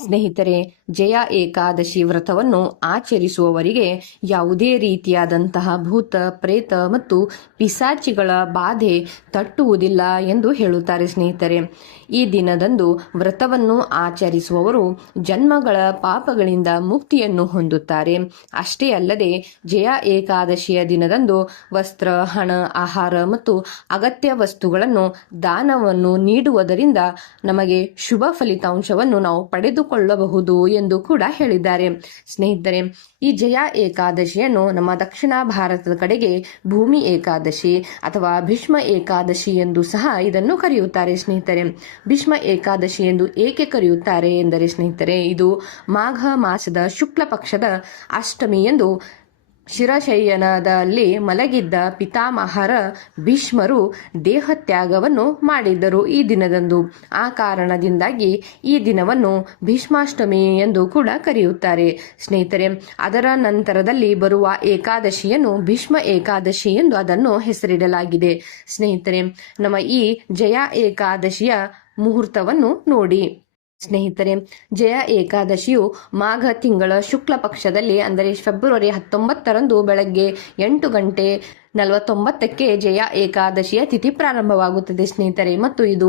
ಸ್ನೇಹಿತರೆ, ಜಯ ಏಕಾದಶಿ ವ್ರತವನ್ನು ಆಚರಿಸುವವರಿಗೆ ಯಾವುದೇ ರೀತಿಯಾದಂತಹ ಭೂತ ಪ್ರೇತ ಮತ್ತು ಪಿಸಾಚಿಗಳ ಬಾಧೆ ತಟ್ಟುವುದಿಲ್ಲ ಎಂದು ಹೇಳುತ್ತಾರೆ. ಸ್ನೇಹಿತರೆ, ಈ ದಿನದಂದು ವ್ರತವನ್ನು ಆಚರಿಸುವವರು ಜನ್ಮಗಳ ಪಾಪಗಳಿಂದ ಮುಕ್ತಿಯನ್ನು ಹೊಂದುತ್ತಾರೆ. ಅಷ್ಟೇ ಅಲ್ಲದೆ ಜಯ ಏಕಾದಶಿಯ ದಿನದಂದು ವಸ್ತ್ರ, ಹಣ, ಆಹಾರ ಮತ್ತು ಅಗತ್ಯ ವಸ್ತುಗಳನ್ನು ದಾನವನ್ನು ನೀಡುವುದರಿಂದ ನಮಗೆ ಶುಭ ಫಲಿತಾಂಶವನ್ನು ನಾವು ಪಡೆದುಕೊಳ್ಳಬಹುದು ಎಂದು ಕೂಡ ಹೇಳಿದ್ದಾರೆ. ಸ್ನೇಹಿತರೆ, ಈ ಜಯ ಏಕಾದಶಿಯನ್ನು ನಮ್ಮ ದಕ್ಷಿಣ ಭಾರತದ ಕಡೆಗೆ ಭೂಮಿ ಏಕಾದಶಿ ಅಥವಾ ಭೀಷ್ಮ ಏಕಾದಶಿ ಎಂದು ಸಹ ಇದನ್ನು ಕರೆಯುತ್ತಾರೆ. ಸ್ನೇಹಿತರೆ, ಭೀಷ್ಮ ಏಕಾದಶಿ ಎಂದು ಏಕೆ ಕರೆಯುತ್ತಾರೆ ಎಂದರೆ ಸ್ನೇಹಿತರೆ, ಇದು ಮಾಘ ಮಾಸದ ಶುಕ್ಲ ಪಕ್ಷದ ಅಷ್ಟಮಿ ಎಂದು ಶಿರಶಯ್ಯನದಲ್ಲಿ ಮಲಗಿದ್ದ ಪಿತಾಮಹರ ಭೀಷ್ಮರು ದೇಹತ್ಯಾಗವನ್ನು ಮಾಡಿದ್ದರು ಈ ದಿನದಂದು. ಆ ಕಾರಣದಿಂದಾಗಿ ಈ ದಿನವನ್ನು ಭೀಷ್ಮಾಷ್ಟಮಿ ಎಂದು ಕೂಡ ಕರೆಯುತ್ತಾರೆ. ಸ್ನೇಹಿತರೆ, ಅದರ ನಂತರದಲ್ಲಿ ಬರುವ ಏಕಾದಶಿಯನ್ನು ಭೀಷ್ಮ ಏಕಾದಶಿ ಎಂದು ಅದನ್ನು ಹೆಸರಿಡಲಾಗಿದೆ. ಸ್ನೇಹಿತರೆ, ನಮ್ಮ ಈ ಜಯ ಏಕಾದಶಿಯ ಮುಹೂರ್ತವನ್ನು ನೋಡಿ. ಸ್ನೇಹಿತರೆ, ಜಯ ಏಕಾದಶಿಯು ಮಾಘ ತಿಂಗಳ ಶುಕ್ಲ ಪಕ್ಷದಲ್ಲಿ ಅಂದರೆ ಫೆಬ್ರವರಿ 19ರಂದು ಬೆಳಗ್ಗೆ 8:49 ಜಯ ಏಕಾದಶಿಯ ತಿಥಿ ಪ್ರಾರಂಭವಾಗುತ್ತದೆ. ಸ್ನೇಹಿತರೆ, ಮತ್ತು ಇದು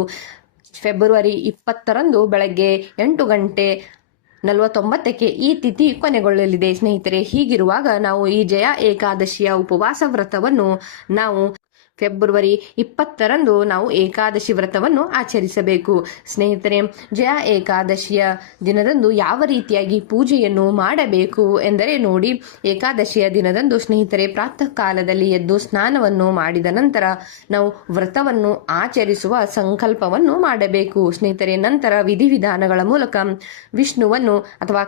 ಫೆಬ್ರವರಿ 20ರಂದು ಬೆಳಗ್ಗೆ 8:49 ಈ ತಿಥಿ ಕೊನೆಗೊಳ್ಳಲಿದೆ. ಸ್ನೇಹಿತರೆ, ಹೀಗಿರುವಾಗ ನಾವು ಈ ಜಯ ಏಕಾದಶಿಯ ಉಪವಾಸ ವ್ರತವನ್ನು ನಾವು ಫೆಬ್ರವರಿ 20ರಂದು ನಾವು ಏಕಾದಶಿ ವ್ರತವನ್ನು ಆಚರಿಸಬೇಕು. ಸ್ನೇಹಿತರೆ, ಜಯ ಏಕಾದಶಿಯ ದಿನದಂದು ಯಾವ ರೀತಿಯಾಗಿ ಪೂಜೆಯನ್ನು ಮಾಡಬೇಕು ಎಂದರೆ ನೋಡಿ. ಏಕಾದಶಿಯ ದಿನದಂದು ಸ್ನೇಹಿತರೆ, ಪ್ರಾತಃ ಕಾಲದಲ್ಲಿ ಎದ್ದು ಸ್ನಾನವನ್ನು ಮಾಡಿದ ನಂತರ ನಾವು ವ್ರತವನ್ನು ಆಚರಿಸುವ ಸಂಕಲ್ಪವನ್ನು ಮಾಡಬೇಕು. ಸ್ನೇಹಿತರೆ, ನಂತರ ವಿಧಿವಿಧಾನಗಳ ಮೂಲಕ ವಿಷ್ಣುವನ್ನು ಅಥವಾ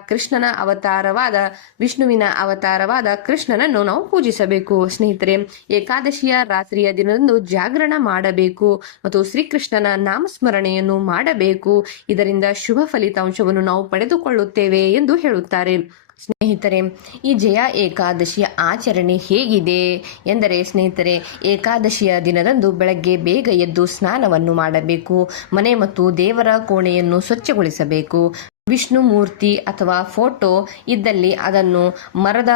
ವಿಷ್ಣುವಿನ ಅವತಾರವಾದ ಕೃಷ್ಣನನ್ನು ನಾವು ಪೂಜಿಸಬೇಕು. ಸ್ನೇಹಿತರೆ, ಏಕಾದಶಿಯ ರಾತ್ರಿಯ ದಿನದಂದು ಜಾಗರಣ ಮಾಡಬೇಕು ಮತ್ತು ಶ್ರೀಕೃಷ್ಣನ ನಾಮಸ್ಮರಣೆಯನ್ನು ಮಾಡಬೇಕು. ಇದರಿಂದ ಶುಭ ಫಲಿತಾಂಶವನ್ನು ನಾವು ಪಡೆದುಕೊಳ್ಳುತ್ತೇವೆ ಎಂದು ಹೇಳುತ್ತಾರೆ. ಸ್ನೇಹಿತರೆ, ಈ ಜಯ ಏಕಾದಶಿಯ ಆಚರಣೆ ಹೇಗಿದೆ ಎಂದರೆ ಸ್ನೇಹಿತರೆ, ಏಕಾದಶಿಯ ದಿನದಂದು ಬೆಳಗ್ಗೆ ಬೇಗ ಎದ್ದು ಸ್ನಾನವನ್ನು ಮಾಡಬೇಕು. ಮನೆ ಮತ್ತು ದೇವರ ಕೋಣೆಯನ್ನು ಸ್ವಚ್ಛಗೊಳಿಸಬೇಕು. ವಿಷ್ಣು ಮೂರ್ತಿ ಅಥವಾ ಫೋಟೋ ಇದ್ದಲ್ಲಿ ಅದನ್ನು ಮರದ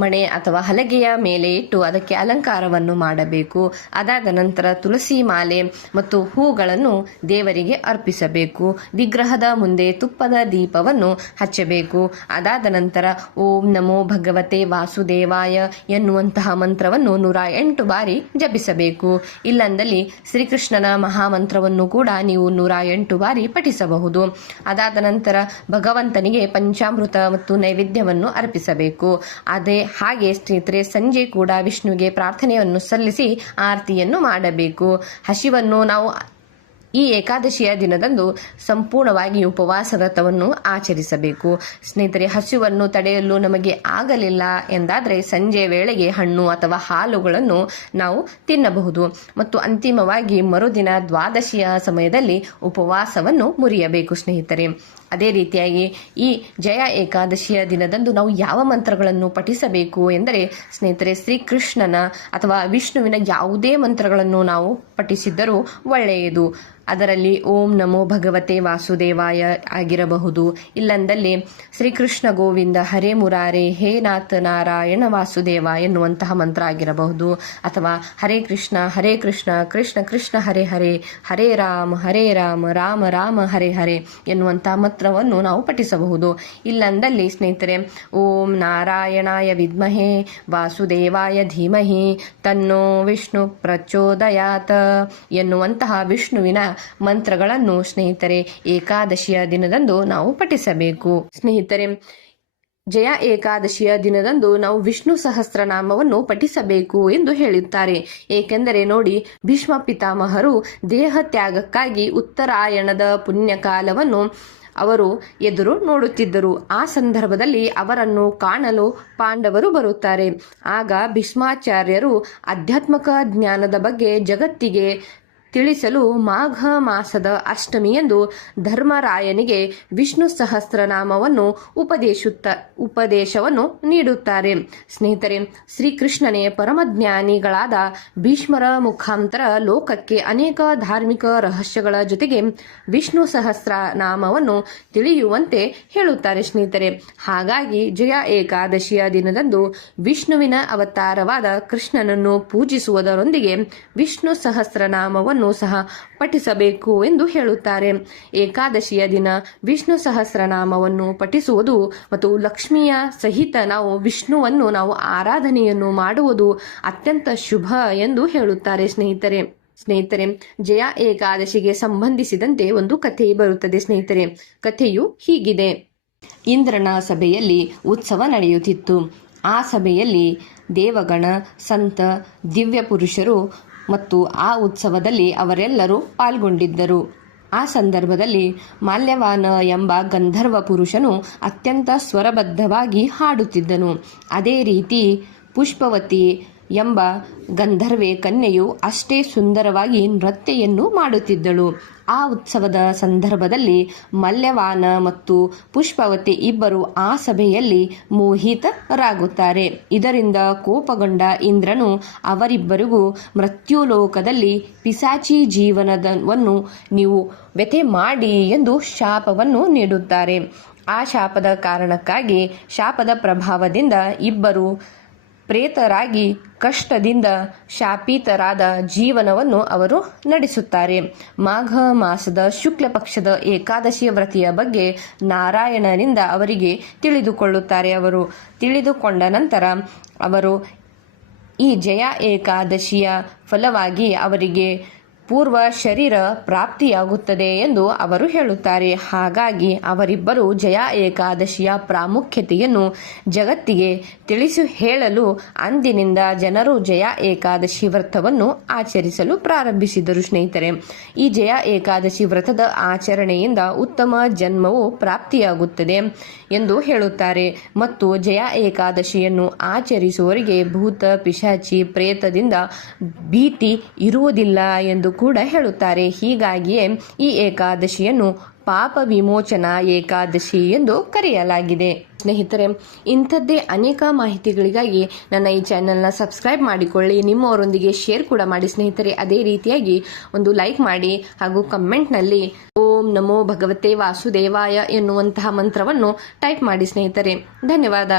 ಮಣೆ ಅಥವಾ ಹಲಗೆಯ ಮೇಲೆ ಇಟ್ಟು ಅದಕ್ಕೆ ಅಲಂಕಾರವನ್ನು ಮಾಡಬೇಕು. ಅದಾದ ನಂತರ ತುಳಸಿ ಮಾಲೆ ಮತ್ತು ಹೂಗಳನ್ನು ದೇವರಿಗೆ ಅರ್ಪಿಸಬೇಕು. ವಿಗ್ರಹದ ಮುಂದೆ ತುಪ್ಪದ ದೀಪವನ್ನು ಹಚ್ಚಬೇಕು. ಅದಾದ ನಂತರ ಓಂ ನಮೋ ಭಗವತೆ ವಾಸುದೇವಾಯ ಎನ್ನುವಂತಹ ಮಂತ್ರವನ್ನು 108 ಬಾರಿ ಜಪಿಸಬೇಕು. ಇಲ್ಲಂದಲ್ಲಿ ಶ್ರೀಕೃಷ್ಣನ ಮಹಾಮಂತ್ರವನ್ನು ಕೂಡ ನೀವು 108 ಬಾರಿ ಪಠಿಸಬಹುದು. ಅದಾದ ನಂತರ ಭಗವಂತನಿಗೆ ಪಂಚಾಮೃತ ಮತ್ತು ನೈವೇದ್ಯವನ್ನು ಅರ್ಪಿಸಬೇಕು. ಹಾಗೆ ಸ್ನೇಹಿತರೆ, ಸಂಜೆ ಕೂಡ ವಿಷ್ಣುವಿಗೆ ಪ್ರಾರ್ಥನೆಯನ್ನು ಸಲ್ಲಿಸಿ ಆರತಿಯನ್ನು ಮಾಡಬೇಕು. ಹಸಿವನ್ನು ನಾವು ಈ ಏಕಾದಶಿಯ ದಿನದಂದು ಸಂಪೂರ್ಣವಾಗಿ ಉಪವಾಸ ವ್ರತವನ್ನು ಆಚರಿಸಬೇಕು. ಸ್ನೇಹಿತರೆ, ಹಸಿವನ್ನು ತಡೆಯಲು ನಮಗೆ ಆಗಲಿಲ್ಲ ಎಂದಾದರೆ ಸಂಜೆ ವೇಳೆಗೆ ಹಣ್ಣು ಅಥವಾ ಹಾಲುಗಳನ್ನು ನಾವು ತಿನ್ನಬಹುದು. ಮತ್ತು ಅಂತಿಮವಾಗಿ ಮರುದಿನ ದ್ವಾದಶಿಯ ಸಮಯದಲ್ಲಿ ಉಪವಾಸವನ್ನು ಮುರಿಯಬೇಕು. ಸ್ನೇಹಿತರೆ, ಅದೇ ರೀತಿಯಾಗಿ ಈ ಜಯ ಏಕಾದಶಿಯ ದಿನದಂದು ನಾವು ಯಾವ ಮಂತ್ರಗಳನ್ನು ಪಠಿಸಬೇಕು ಎಂದರೆ ಸ್ನೇಹಿತರೆ, ಶ್ರೀಕೃಷ್ಣನ ಅಥವಾ ವಿಷ್ಣುವಿನ ಯಾವುದೇ ಮಂತ್ರಗಳನ್ನು ನಾವು ಪಠಿಸಿದ್ದರೂ ಒಳ್ಳೆಯದು. ಅದರಲ್ಲಿ ಓಂ ನಮೋ ಭಗವತೆ ವಾಸುದೇವಾಯ ಆಗಿರಬಹುದು. ಇಲ್ಲಂದಲ್ಲಿ ಶ್ರೀಕೃಷ್ಣ ಗೋವಿಂದ ಹರೇ ಮುರಾರೇ ಹೇ ನಾಥ ನಾರಾಯಣ ವಾಸುದೇವ ಎನ್ನುವಂತಹ ಮಂತ್ರ ಆಗಿರಬಹುದು. ಅಥವಾ ಹರೇ ಕೃಷ್ಣ ಕೃಷ್ಣ ಕೃಷ್ಣ ಹರೇ ಹರೇ ಹರೇ ರಾಮ ರಾಮ ರಾಮ ಹರೇ ಹರೇ ಎನ್ನುವಂತಹ ಮಂತ್ರವನ್ನು ನಾವು ಪಠಿಸಬಹುದು. ಇಲ್ಲಂದಲ್ಲಿ ಸ್ನೇಹಿತರೆ, ಓಂ ನಾರಾಯಣಾಯ ವಿದ್ಮಹೇ ವಾಸುದೇವಾಯ ಧೀಮಹಿ ತನ್ನೋ ವಿಷ್ಣು ಪ್ರಚೋದಯಾತ್ ಎನ್ನುವಂತಹ ವಿಷ್ಣುವಿನ ಮಂತ್ರಗಳನ್ನು ಸ್ನೇಹಿತರೆ ಏಕಾದಶಿಯ ದಿನದಂದು ನಾವು ಪಠಿಸಬೇಕು. ಸ್ನೇಹಿತರೆ, ಜಯ ಏಕಾದಶಿಯ ದಿನದಂದು ನಾವು ವಿಷ್ಣು ಸಹಸ್ರನಾಮವನ್ನು ಪಠಿಸಬೇಕು ಎಂದು ಹೇಳುತ್ತಾರೆ. ಏಕೆಂದರೆ ನೋಡಿ, ಭೀಷ್ಮ ಪಿತಾಮಹರು ದೇಹ ತ್ಯಾಗಕ್ಕಾಗಿ ಉತ್ತರಾಯಣದ ಪುಣ್ಯಕಾಲವನ್ನು ಅವರು ಎದುರು ನೋಡುತ್ತಿದ್ದರು. ಆ ಸಂದರ್ಭದಲ್ಲಿ ಅವರನ್ನು ಕಾಣಲು ಪಾಂಡವರು ಬರುತ್ತಾರೆ. ಆಗ ಭೀಷ್ಮಾಚಾರ್ಯರು ಆಧ್ಯಾತ್ಮಿಕ ಜ್ಞಾನದ ಬಗ್ಗೆ ಜಗತ್ತಿಗೆ ತಿಳಿಸಲು ಮಾಘ ಮಾಸದ ಅಷ್ಟಮಿಯಂದು ಧರ್ಮರಾಯನಿಗೆ ವಿಷ್ಣು ಸಹಸ್ರನಾಮವನ್ನು ಉಪದೇಶವನ್ನು ನೀಡುತ್ತಾರೆ. ಸ್ನೇಹಿತರೆ, ಶ್ರೀಕೃಷ್ಣನೇ ಪರಮಜ್ಞಾನಿಗಳಾದ ಭೀಷ್ಮರ ಮುಖಾಂತರ ಲೋಕಕ್ಕೆ ಅನೇಕ ಧಾರ್ಮಿಕ ರಹಸ್ಯಗಳ ಜೊತೆಗೆ ವಿಷ್ಣು ಸಹಸ್ರನಾಮವನ್ನು ತಿಳಿಯುವಂತೆ ಹೇಳುತ್ತಾರೆ. ಸ್ನೇಹಿತರೆ, ಹಾಗಾಗಿ ಜಯ ಏಕಾದಶಿಯ ದಿನದಂದು ವಿಷ್ಣುವಿನ ಅವತಾರವಾದ ಕೃಷ್ಣನನ್ನು ಪೂಜಿಸುವುದರೊಂದಿಗೆ ವಿಷ್ಣು ಸಹಸ್ರನಾಮವನ್ನು ಸಹ ಪಠಿಸಬೇಕು ಎಂದು ಹೇಳುತ್ತಾರೆ. ಏಕಾದಶಿಯ ದಿನ ವಿಷ್ಣು ಸಹಸ್ರನಾಮವನ್ನು ಪಠಿಸುವುದು ಮತ್ತು ಲಕ್ಷ್ಮಿಯ ಸಹಿತ ನಾವು ವಿಷ್ಣುವನ್ನು ಆರಾಧನೆಯನ್ನು ಮಾಡುವುದು ಅತ್ಯಂತ ಶುಭ ಎಂದು ಹೇಳುತ್ತಾರೆ. ಸ್ನೇಹಿತರೆ, ಜಯ ಏಕಾದಶಿಗೆ ಸಂಬಂಧಿಸಿದಂತೆ ಒಂದು ಕಥೆ ಬರುತ್ತದೆ. ಸ್ನೇಹಿತರೆ, ಕಥೆಯು ಹೀಗಿದೆ. ಇಂದ್ರನ ಸಭೆಯಲ್ಲಿ ಉತ್ಸವ ನಡೆಯುತ್ತಿತ್ತು. ಆ ಸಭೆಯಲ್ಲಿ ದೇವಗಣ, ಸಂತ, ದಿವ್ಯ ಪುರುಷರು ಮತ್ತು ಆ ಉತ್ಸವದಲ್ಲಿ ಅವರೆಲ್ಲರೂ ಪಾಲ್ಗೊಂಡಿದ್ದರು. ಆ ಸಂದರ್ಭದಲ್ಲಿ ಮಾಲ್ಯವಾನ ಎಂಬ ಗಂಧರ್ವ ಪುರುಷನು ಅತ್ಯಂತ ಸ್ವರಬದ್ಧವಾಗಿ ಹಾಡುತ್ತಿದ್ದನು. ಅದೇ ರೀತಿ ಪುಷ್ಪವತಿ ಎಂಬ ಗಂಧರ್ವೆ ಕನ್ಯೆಯು ಅಷ್ಟೇ ಸುಂದರವಾಗಿ ನೃತ್ಯವನ್ನು ಮಾಡುತ್ತಿದ್ದಳು. ಆ ಉತ್ಸವದ ಸಂದರ್ಭದಲ್ಲಿ ಮಲ್ಯವಾನ ಮತ್ತು ಪುಷ್ಪವತಿ ಇಬ್ಬರು ಆ ಸಭೆಯಲ್ಲಿ ಮೋಹಿತರಾಗುತ್ತಾರೆ. ಇದರಿಂದ ಕೋಪಗೊಂಡ ಇಂದ್ರನು ಅವರಿಬ್ಬರಿಗೂ ಮೃತ್ಯುಲೋಕದಲ್ಲಿ ಪಿಶಾಚಿ ಜೀವನವನ್ನು ನೀವು ವ್ಯಥೆ ಮಾಡಿ ಎಂದು ಶಾಪವನ್ನು ನೀಡುತ್ತಾರೆ. ಆ ಶಾಪದ ಕಾರಣಕ್ಕಾಗಿ ಶಾಪದ ಪ್ರಭಾವದಿಂದ ಇಬ್ಬರು ಪ್ರೇತರಾಗಿ ಕಷ್ಟದಿಂದ ಶಾಪಿತರಾದ ಜೀವನವನ್ನು ಅವರು ನಡೆಸುತ್ತಾರೆ. ಮಾಘ ಮಾಸದ ಶುಕ್ಲ ಪಕ್ಷದ ಏಕಾದಶಿಯ ವ್ರತಿಯ ಬಗ್ಗೆ ನಾರಾಯಣನಿಂದ ಅವರಿಗೆ ತಿಳಿದುಕೊಳ್ಳುತ್ತಾರೆ. ಅವರು ತಿಳಿದುಕೊಂಡ ನಂತರ ಅವರು ಈ ಜಯ ಏಕಾದಶಿಯ ಫಲವಾಗಿ ಅವರಿಗೆ ಪೂರ್ವ ಶರೀರ ಪ್ರಾಪ್ತಿಯಾಗುತ್ತದೆ ಎಂದು ಅವರು ಹೇಳುತ್ತಾರೆ. ಹಾಗಾಗಿ ಅವರಿಬ್ಬರು ಜಯ ಏಕಾದಶಿಯ ಪ್ರಾಮುಖ್ಯತೆಯನ್ನು ಜಗತ್ತಿಗೆ ತಿಳಿಸಿ ಹೇಳಲು ಅಂದಿನಿಂದ ಜನರು ಜಯ ಏಕಾದಶಿ ವ್ರತವನ್ನು ಆಚರಿಸಲು ಪ್ರಾರಂಭಿಸಿದರು. ಸ್ನೇಹಿತರೆ, ಈ ಜಯ ಏಕಾದಶಿ ವ್ರತದ ಆಚರಣೆಯಿಂದ ಉತ್ತಮ ಜನ್ಮವು ಪ್ರಾಪ್ತಿಯಾಗುತ್ತದೆ ಎಂದು ಹೇಳುತ್ತಾರೆ ಮತ್ತು ಜಯ ಏಕಾದಶಿಯನ್ನು ಆಚರಿಸುವವರಿಗೆ ಭೂತ, ಪಿಶಾಚಿ, ಪ್ರೇತದಿಂದ ಭೀತಿ ಇರುವುದಿಲ್ಲ ಎಂದು ಕೂಡ ಹೇಳುತ್ತಾರೆ. ಹೀಗಾಗಿಯೇ ಈ ಏಕಾದಶಿಯನ್ನು ಪಾಪ ವಿಮೋಚನಾ ಏಕಾದಶಿ ಎಂದು ಕರೆಯಲಾಗಿದೆ. ಸ್ನೇಹಿತರೆ, ಇಂಥದ್ದೇ ಅನೇಕ ಮಾಹಿತಿಗಳಿಗಾಗಿ ನನ್ನ ಈ ಚಾನೆಲ್ನ ಸಬ್ಸ್ಕ್ರೈಬ್ ಮಾಡಿಕೊಳ್ಳಿ, ನಿಮ್ಮವರೊಂದಿಗೆ ಶೇರ್ ಕೂಡ ಮಾಡಿ. ಸ್ನೇಹಿತರೆ, ಅದೇ ರೀತಿಯಾಗಿ ಒಂದು ಲೈಕ್ ಮಾಡಿ ಹಾಗೂ ಕಮೆಂಟ್ನಲ್ಲಿ ಓಂ ನಮೋ ಭಗವತೆ ವಾಸುದೇವಾಯ ಎನ್ನುವಂತಹ ಮಂತ್ರವನ್ನು ಟೈಪ್ ಮಾಡಿ. ಸ್ನೇಹಿತರೆ, ಧನ್ಯವಾದ.